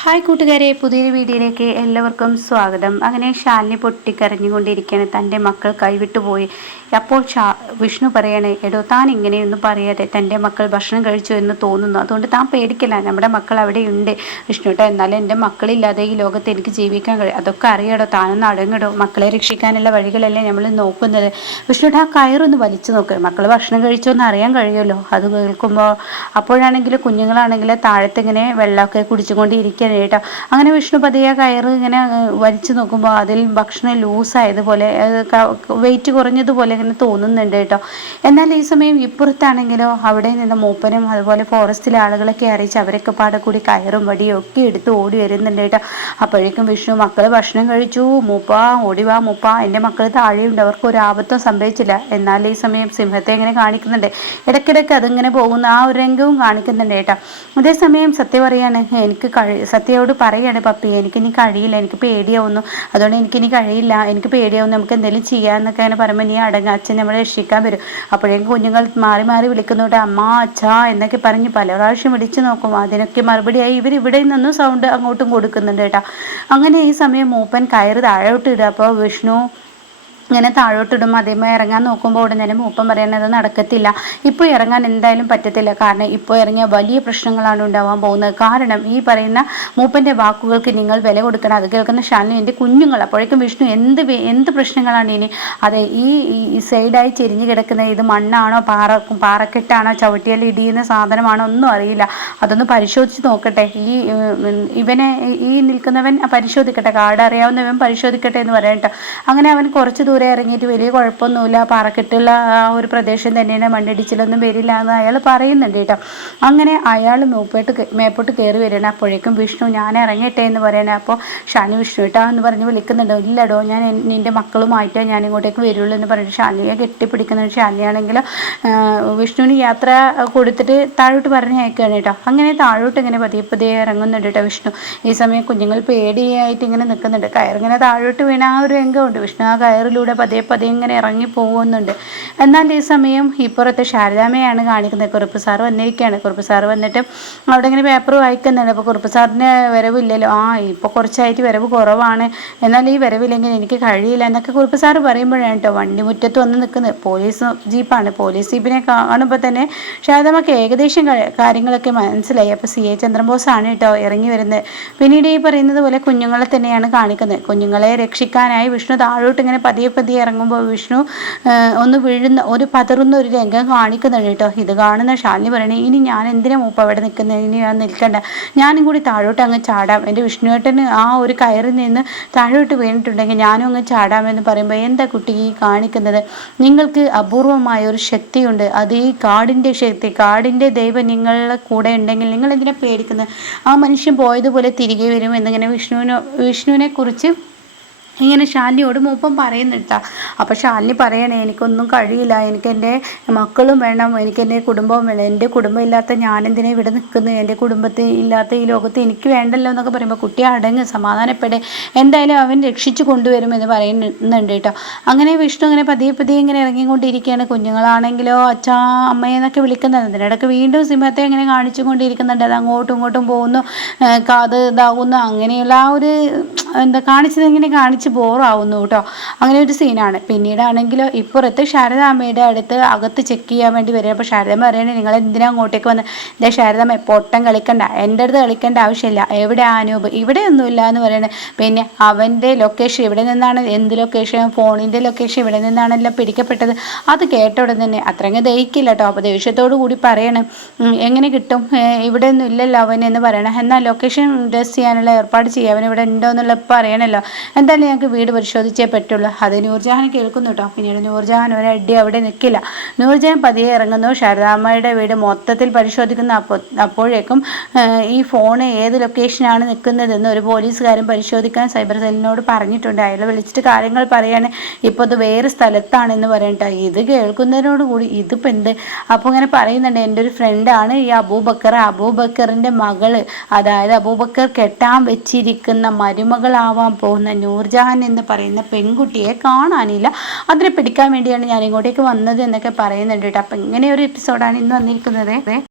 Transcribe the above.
Hi കൂട്ടുകാരെ പുതിയൊരു വീഡിയോയിലേക്ക് എല്ലാവർക്കും സ്വാഗതം. അങ്ങനെ ശാലിനി പൊട്ടിക്കരഞ്ഞുകൊണ്ടിരിക്കുകയാണ് തന്റെ മക്കൾ കൈവിട്ടു പോയി. അപ്പോൾ ഷാ വിഷ്ണു പറയണേ എടോ താൻ ഇങ്ങനെയൊന്നും പറയാതെ തന്റെ മക്കൾ ഭക്ഷണം കഴിച്ചു എന്ന് തോന്നുന്നു. അതുകൊണ്ട് താൻ പേടിക്കില്ല. നമ്മുടെ മക്കൾ അവിടെയുണ്ട്. വിഷ്ണുട്ട എന്നാലും എന്റെ മക്കളില്ലാതെ ഈ ലോകത്ത് എനിക്ക് ജീവിക്കാൻ കഴിയും അതൊക്കെ അറിയാടോ താനൊന്ന് അടങ്ങിടോ. മക്കളെ രക്ഷിക്കാനുള്ള വഴികളല്ലേ നമ്മൾ നോക്കുന്നത്. വിഷ്ണുട്ട ആ കയറൊന്ന് വലിച്ചു നോക്കുക മക്കൾ ഭക്ഷണം കഴിച്ചോ എന്ന് അറിയാൻ കഴിയുമല്ലോ. അത് കേൾക്കുമ്പോൾ അപ്പോഴാണെങ്കിൽ കുഞ്ഞുങ്ങളാണെങ്കിൽ താഴത്തിങ്ങനെ വെള്ളമൊക്കെ കുടിച്ചുകൊണ്ടിരിക്കുക കേട്ടോ അങ്ങനെ വിഷ്ണു പതിയെ കയറ് ഇങ്ങനെ വലിച്ചു നോക്കുമ്പോൾ അതിൽ ഭക്ഷണം ലൂസായതുപോലെ വെയിറ്റ് കുറഞ്ഞതുപോലെ ഇങ്ങനെ തോന്നുന്നുണ്ട് കേട്ടോ. എന്നാൽ ഈ സമയം ഇപ്പുറത്താണെങ്കിലോ അവിടെ നിന്ന് മൂപ്പനും അതുപോലെ ഫോറസ്റ്റിലെ ആളുകളൊക്കെ അറിയിച്ച് അവരൊക്കെ പാടെ കൂടി കയറും വടിയും ഒക്കെ എടുത്ത് ഓടി വരുന്നുണ്ട് കേട്ടോ. അപ്പോഴേക്കും വിഷ്ണു മക്കൾ ഭക്ഷണം കഴിച്ചു മൂപ്പ ഓടി വാ മൂപ്പ. എന്റെ മക്കൾ താഴെയുണ്ട് അവർക്ക് ഒരു ആപത്തും സംഭവിച്ചില്ല. എന്നാൽ ഈ സമയം സിംഹത്തെ ഇങ്ങനെ കാണിക്കുന്നുണ്ട്. ഇടയ്ക്കിടയ്ക്ക് അതിങ്ങനെ പോകുന്ന ആ ഒരു രംഗവും കാണിക്കുന്നുണ്ട് കേട്ടോ. അതേസമയം സത്യം പറയാണ് എനിക്ക് കഴി സത്യയോട് പറയാണ് പപ്പി എനിക്കിനി കഴിയില്ല എനിക്ക് പേടിയാവുന്നു. അതുകൊണ്ട് എനിക്കിനി കഴിയില്ല എനിക്ക് പേടിയാവുന്നു നമുക്ക് എന്തെങ്കിലും ചെയ്യാമെന്നൊക്കെ അങ്ങനെ പറയുമ്പോൾ നീ അടങ്ങ അച്ഛൻ നമ്മളെ രക്ഷിക്കാൻ വരും. അപ്പോഴേക്കും കുഞ്ഞുങ്ങൾ മാറി മാറി വിളിക്കുന്നുണ്ട് അമ്മ അച്ഛാ എന്നൊക്കെ പറഞ്ഞ് പല പ്രാവശ്യം വിളിച്ചു നോക്കും. അതിനൊക്കെ മറുപടിയായി ഇവർ ഇവിടെ നിന്നും സൗണ്ട് അങ്ങോട്ടും കൊടുക്കുന്നുണ്ട് കേട്ടോ. അങ്ങനെ ഈ സമയം മൂപ്പൻ കയറ് താഴോട്ട് ഇടുക. അപ്പോൾ വിഷ്ണു ഇങ്ങനെ താഴോട്ടിടും അതേമാതിരി ഇറങ്ങാൻ നോക്കുമ്പോൾ ഉടനെ മൂപ്പം പറയുന്നത് നടക്കത്തില്ല. ഇപ്പോൾ ഇറങ്ങാൻ എന്തായാലും പറ്റത്തില്ല. കാരണം ഇപ്പോൾ ഇറങ്ങിയ വലിയ പ്രശ്നങ്ങളാണ് ഉണ്ടാവാൻ പോകുന്നത്. കാരണം ഈ പറയുന്ന മൂപ്പന്റെ വാക്കുകൾക്ക് നിങ്ങൾ വില കൊടുക്കണം. അത് കേൾക്കുന്ന ശാലിനി എന്റെ കുഞ്ഞുങ്ങൾ അപ്പോഴേക്കും വിഷ്ണു എന്ത് എന്ത് പ്രശ്നങ്ങളാണ് ഇനി? അതെ ഈ സൈഡായി ചെരിഞ്ഞ് കിടക്കുന്ന ഇത് മണ്ണാണോ പാറ പാറക്കെട്ടാണോ ചവിട്ടിയാൽ ഇടിയുന്ന സാധനമാണോ ഒന്നും അറിയില്ല. അതൊന്ന് പരിശോധിച്ച് നോക്കട്ടെ. ഈ ഇവനെ ഈ നിൽക്കുന്നവൻ പരിശോധിക്കട്ടെ. കാട് അറിയാവുന്നവൻ പരിശോധിക്കട്ടെ എന്ന് പറയട്ടോ. അങ്ങനെ അവൻ കുറച്ച് ദൂരം ദൂരെ ഇറങ്ങിയിട്ട് വലിയ കുഴപ്പമൊന്നുമില്ല. പാറക്കെട്ടുള്ള ആ ഒരു പ്രദേശം തന്നെയാണ്. മണ്ണിടിച്ചിലൊന്നും വരില്ല എന്ന് അയാൾ പറയുന്നുണ്ട് കേട്ടോ. അങ്ങനെ അയാൾ മൂപ്പോട്ട് മേപ്പോട്ട് കയറി വരണം അപ്പോഴേക്കും വിഷ്ണു ഞാൻ ഇറങ്ങട്ടെ എന്ന് പറയണേ. അപ്പോൾ ഷാനി വിഷ്ണു കേട്ടോ എന്ന് പറഞ്ഞ് വിളിക്കുന്നുണ്ട്. ഇല്ലടോ ഞാൻ നിന്റെ മക്കളുമായിട്ടേ ഞാൻ ഇങ്ങോട്ടേക്ക് വരുള്ളൂ എന്ന് പറഞ്ഞിട്ട് ഷാനുവെ കെട്ടിപ്പിടിക്കുന്നുണ്ട് ഷാനിയാണെങ്കിൽ വിഷ്ണുവിന് യാത്ര കൊടുത്തിട്ട് താഴോട്ട് പറഞ്ഞ് അയക്കുകയാണ് കേട്ടോ. അങ്ങനെ താഴോട്ട് ഇങ്ങനെ പതിയെ പതിയെ ഇറങ്ങുന്നുണ്ട് കേട്ടോ വിഷ്ണു. ഈ സമയം കുഞ്ഞുങ്ങൾ പേടിയായിട്ട് ഇങ്ങനെ നിൽക്കുന്നുണ്ട്. കയറിങ്ങനെ താഴോട്ട് വീണ ആ ഒരു രംഗമുണ്ട് വിഷ്ണു. ആ കയറിലൂടെ കൂടെ പതിയെ പതിയെ ഇങ്ങനെ ഇറങ്ങി പോകുന്നുണ്ട്. എന്നാൽ ഈ സമയം ഇപ്പുറത്ത് ശാരദാമയാണ് കാണിക്കുന്നത്. കുറുപ്പ് സാർ വന്നിരിക്കുകയാണ്. കുറുപ്പ് സാർ വന്നിട്ട് അവിടെ ഇങ്ങനെ പേപ്പർ വായിക്കുന്നുണ്ട്. അപ്പോൾ കുറുപ്പ് സാറിന് വരവില്ലല്ലോ. ആ ഇപ്പോൾ കുറച്ചായിട്ട് വരവ് കുറവാണ്. എന്നാൽ ഈ വരവില്ലെങ്കിൽ എനിക്ക് കഴിയില്ല എന്നൊക്കെ കുറുപ്പ് സാർ പറയുമ്പോഴാണ് കേട്ടോ വണ്ടി മുറ്റത്ത് വന്ന് നിൽക്കുന്നത്. പോലീസ് ജീപ്പാണ്. പോലീസ് ജീപ്പിനെ കാണുമ്പോൾ തന്നെ ശാരദമ്മക്ക് ഏകദേശം കാര്യങ്ങളൊക്കെ മനസ്സിലായി. അപ്പോൾ സി എ ചന്ദ്രബോസാണ് കേട്ടോ ഇറങ്ങി വരുന്നത്. പിന്നീട് ഈ പറയുന്നത് പോലെ കുഞ്ഞുങ്ങളെ തന്നെയാണ് കാണിക്കുന്നത്. കുഞ്ഞുങ്ങളെ രക്ഷിക്കാനായി വിഷ്ണു താഴോട്ട് ഇങ്ങനെ പതിയെ പതിയെ ഇറങ്ങുമ്പോൾ വിഷ്ണു ഒന്ന് വീഴുന്ന ഒരു പതറുന്ന ഒരു രംഗം കാണിക്കുന്നുണ്ട് കേട്ടോ. ഇത് കാണുന്ന ശാലിനി പറയണേ ഇനി ഞാൻ എന്തിനാ മൂപ്പ അവിടെ നിൽക്കുന്നത് ഇനി ഞാൻ നിൽക്കണ്ട. ഞാനും കൂടി താഴോട്ട് അങ്ങ് ചാടാം. എന്റെ വിഷ്ണുവേട്ടന് ആ ഒരു കയറിൽ നിന്ന് താഴോട്ട് വീണിട്ടുണ്ടെങ്കിൽ ഞാനും അങ്ങ് ചാടാമെന്ന് പറയുമ്പോൾ എന്താ കുട്ടി ഈ കാണിക്കുന്നത്? നിങ്ങൾക്ക് അപൂർവമായ ഒരു ശക്തിയുണ്ട്. അത് ഈ കാടിന്റെ ശക്തി കാടിന്റെ ദൈവം നിങ്ങളുടെ കൂടെ ഉണ്ടെങ്കിൽ നിങ്ങൾ എന്തിനാ പേടിക്കുന്നത് ആ മനുഷ്യൻ പോയതുപോലെ തിരികെ വരും എന്നിങ്ങനെ വിഷ്ണുവിനെ വിഷ്ണുവിനെ കുറിച്ച് ഇങ്ങനെ ശാലിനിയോട് മൂപ്പം പറയുന്നുണ്ടാ അപ്പോൾ ശാലിനി പറയണേ എനിക്കൊന്നും കഴിയില്ല. എനിക്ക് എന്റെ മക്കളും വേണം. എനിക്ക് എന്റെ കുടുംബവും വേണം. എന്റെ കുടുംബം ഇല്ലാത്ത ഞാനെന്തിനാ ഇവിടെ നിൽക്കുന്നു? എന്റെ കുടുംബത്തിൽ ഇല്ലാത്ത ഈ ലോകത്ത് എനിക്ക് വേണ്ടല്ലോ എന്നൊക്കെ പറയുമ്പോൾ കുട്ടി അടങ്ങ് സമാധാനപ്പെടെ എന്തായാലും അവൻ രക്ഷിച്ചു കൊണ്ടുവരുമെന്ന് പറയുന്നുണ്ട് കേട്ടോ. അങ്ങനെ വിഷ്ണു അങ്ങനെ പതിയെ പതിയെ ഇങ്ങനെ ഇറങ്ങിക്കൊണ്ടിരിക്കുകയാണ്. കുഞ്ഞുങ്ങളാണെങ്കിലോ അച്ഛാ അമ്മയെന്നൊക്കെ വിളിക്കുന്നത്. അതിനിടയ്ക്ക് വീണ്ടും സിംഹത്തെ ഇങ്ങനെ കാണിച്ചു കൊണ്ടിരിക്കുന്നുണ്ട്. അത് അങ്ങോട്ടും ഇങ്ങോട്ടും പോകുന്നു. കാത് ഇതാകുന്നു. അങ്ങനെയുള്ള ആ ഒരു എന്താ കാണിച്ചത് എങ്ങനെ കാണിച്ച് ബോറാവുന്നു കേട്ടോ. അങ്ങനെ ഒരു സീനാണ്. പിന്നീടാണെങ്കിലോ ഇപ്പുറത്ത് ശാരദാമ്മയുടെ അടുത്ത് അകത്ത് ചെക്ക് ചെയ്യാൻ വേണ്ടി വരിക അപ്പോൾ ശാരദാമ്മ പറയണേ നിങ്ങൾ എന്തിനാ അങ്ങോട്ടേക്ക് വന്ന്? ഇതേ ശാരദാമ്മ പൊട്ടം കളിക്കണ്ട. എന്റെ അടുത്ത് കളിക്കേണ്ട ആവശ്യമില്ല. എവിടെ അനൂപ്? ഇവിടെ ഒന്നുമില്ല എന്ന് പറയണേ. പിന്നെ അവന്റെ ലൊക്കേഷൻ ഇവിടെ നിന്നാണ്? എന്ത് ലൊക്കേഷൻ ഫോണിന്റെ ലൊക്കേഷൻ ഇവിടെ നിന്നാണല്ലോ പിടിക്കപ്പെട്ടത്? അത് കേട്ട ഉടൻ തന്നെ അത്രയങ്ങ് ദഹിക്കില്ല കേട്ടോ. അപ്പോൾ ദേഷ്യത്തോടു കൂടി പറയണം എങ്ങനെ കിട്ടും? ഇവിടെ ഒന്നും ഇല്ലല്ലോ അവൻ എന്ന് പറയണം. എന്നാൽ ലൊക്കേഷൻ ടെസ്റ്റ് ചെയ്യാനുള്ള ഏർപ്പാട് ചെയ്യുക അവൻ ഇവിടെ ഉണ്ടോ എന്നുള്ള പറയണല്ലോ. എന്തായാലും ഞങ്ങൾക്ക് വീട് പരിശോധിച്ചേ പറ്റുള്ളൂ. അത് നൂർജഹാൻ കേൾക്കുന്നു കേട്ടോ പിന്നീട് നൂർജഹാൻ ഒരടി അവിടെ നിൽക്കില്ല നൂർജഹാൻ പതിയെ ഇറങ്ങുന്നു. ശാരദാമ്മയുടെ വീട് മൊത്തത്തിൽ പരിശോധിക്കുന്ന അപ്പോൾ അപ്പോഴേക്കും ഈ ഫോൺ ഏത് ലൊക്കേഷനാണ് നിൽക്കുന്നതെന്ന് ഒരു പോലീസുകാരൻ പരിശോധിക്കാൻ സൈബർ സെല്ലിനോട് പറഞ്ഞിട്ടുണ്ട്. അയാൾ വിളിച്ചിട്ട് കാര്യങ്ങൾ പറയാണ്. ഇപ്പോൾ അത് വേറെ സ്ഥലത്താണെന്ന് പറയട്ടോ ഇത് കേൾക്കുന്നതിനോട് കൂടി ഇതിപ്പോൾ എന്ത്? അപ്പോൾ ഇങ്ങനെ പറയുന്നുണ്ട്. എന്റെ ഒരു ഫ്രണ്ടാണ് ഈ അബൂബക്കർ. അബൂബക്കറിന്റെ മകൾ അതായത് അബൂബക്കർ കെട്ടാൻ വെച്ചിരിക്കുന്ന മരുമകളാവാൻ പോകുന്ന നൂർജഹാൻ ഷാൻ എന്ന് പറയുന്ന പെൺകുട്ടിയെ കാണാനില്ല. അതിനെ പിടിക്കാൻ വേണ്ടിയാണ് ഞാൻ ഇങ്ങോട്ടേക്ക് വന്നത് എന്നൊക്കെ പറയുന്നുണ്ട് കേട്ടോ. അപ്പം ഇങ്ങനെ ഒരു എപ്പിസോഡാണ് ഇന്ന് വന്നിരിക്കുന്നത്.